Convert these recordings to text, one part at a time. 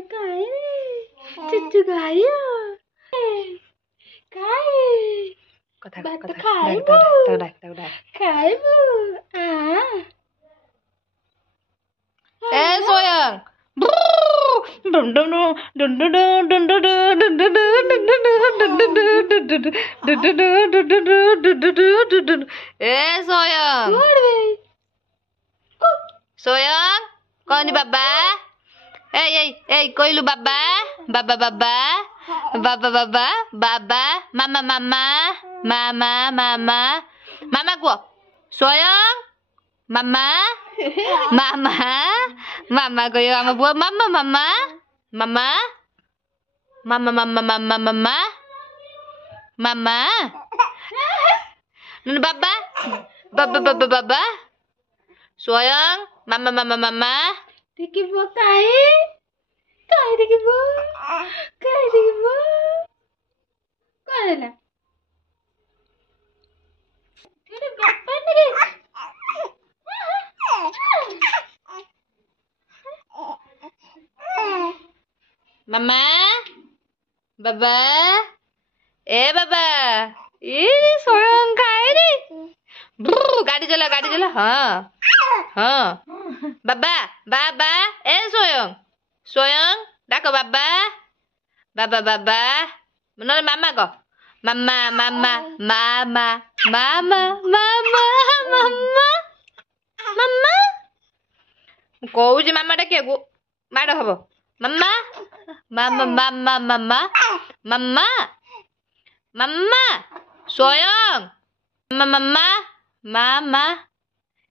Chụchụ cái Chụchụ cái cái Bạn ta khải mù. Tao đặt. Khải mù. À. Ê Soyeon. Ê Soyeon. Soyeon, con đi baba. Ê, coi lu baba. Baba. Mama của Soyeon. Mama của mama buat mama. Nunu baba. Soyeon, mama. Dikit bu cái dikit bu. Kau ada lah. Ini berapa ni? Mama, baba. Ê baba. Ý Soyeon cái đi. गाड़ी चला हाँ बाबा ए Soyeon đã có baba nói mama có mama କହୁଛି ମାମା ଡାକିବାକୁ ମାଡ଼ ହବ ମାମା Soyeon ମାମା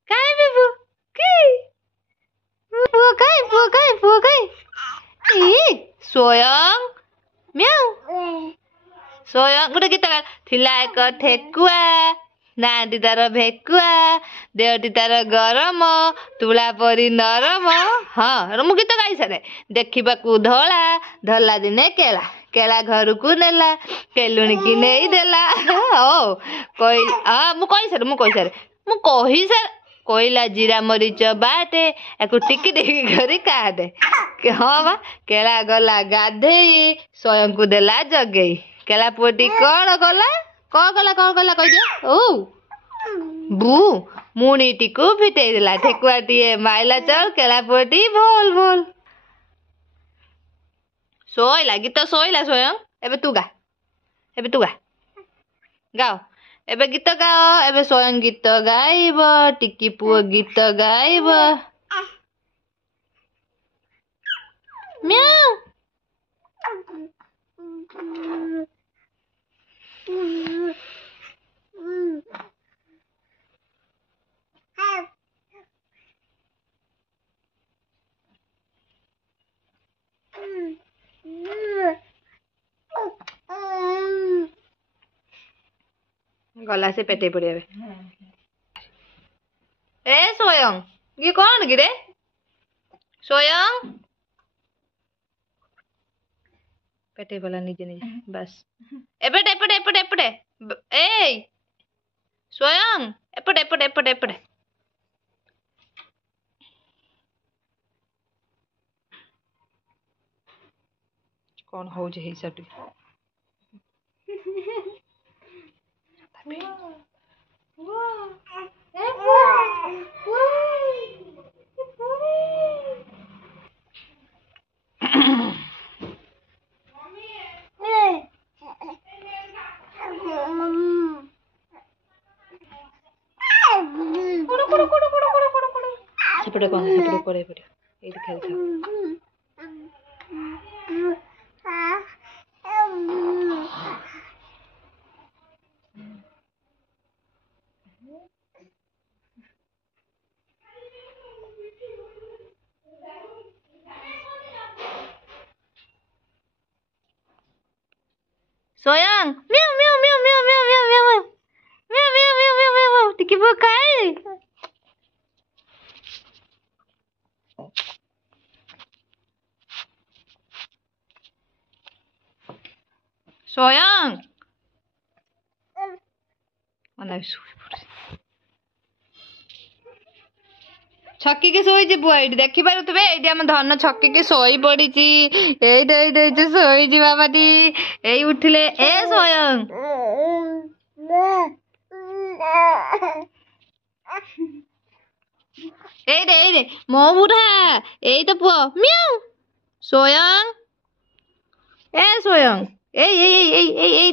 କାଇଁ ବିବୁ କି ପୁଅ କାଇଁ Soyeon ମିଆଉ Soyeon ଗୋଟେ ଗୀତ ଗାଏ ଥିଲା ଏକ ଠେକୁଆ ନାଁଟି ତାର ଭେକୁଆ ଦେହଟି ତାର ଗରମ ତୁଳା ପରି ନରମ ହଁ ମୁଁ ଗୀତ ଗାଇ ସାରେ ଦେଖିବାକୁ ଧଳା ଦିନେ କେଳା ଘରକୁ ନେଲା କେଲୁଣିକି ନେଇଦେଲା ମୁଁ କହିସାରେ କହିଲା ଜିରା ମରିଚ ବାଟେ ୟାକୁ ଟିକି କରି କାଟେ ହଁ ବା କେଳା ଗଲା ଗାଧେଇ Soyeonକୁ ଦେଲା ଜଗେଇ କେଳା ପୁଅଟି କଣ କଲା କହିଦିଅ ବୁ ମୁଣିଟିକୁ ଫିଟେଇ ଦେଲା ଠେକୁଆଟିଏ ମାଇଲା ଚଳ କେଳା ପୁଅଟି ଭୋଲ ଶୋଇଲା ଗୀତ ଶୋଇଲା Soyeon ଏବେ ତୁ ଗା ଗାଅ ଏବେ ଗୀତ ଗାଅ ଏବେ Soyeon ଗୀତ ଗାଇବ ଟିକି ପୁଅ ଗୀତ ଗାଇବ ମିଆଉ गला से पेटे पड़े ए Soyeon ये कौन गिरे Soyeon पेटे वाला निजे बस एपटे ए Soyeon एपटे कौन हो जे सब ସେପଟେ ପଡେ ଏଇଠି ଖେଳୁଥା Soyeon miau tiki bu kai Soyeon mana suwi ଛକିକି ଶୋଇଛି ପୁଅ ଏଇଠି ଦେଖିପାରୁଥିବେ ଏଇଠି ଆମ ଧନ ଛକିକି ଶୋଇ ପଡିଛି ଏଇଠି ଶୋଇଛି ବାବାଟି ଏଇ ଉଠିଲେ ଏ ସ୍ୱୟଂ ଏଇରେ ମୋ ବୁଢା ଏଇ ତ ପୁଅ ମିଆଉ ସ୍ୱୟଂ ଏ ସ୍ୱୟଂ ଏଇ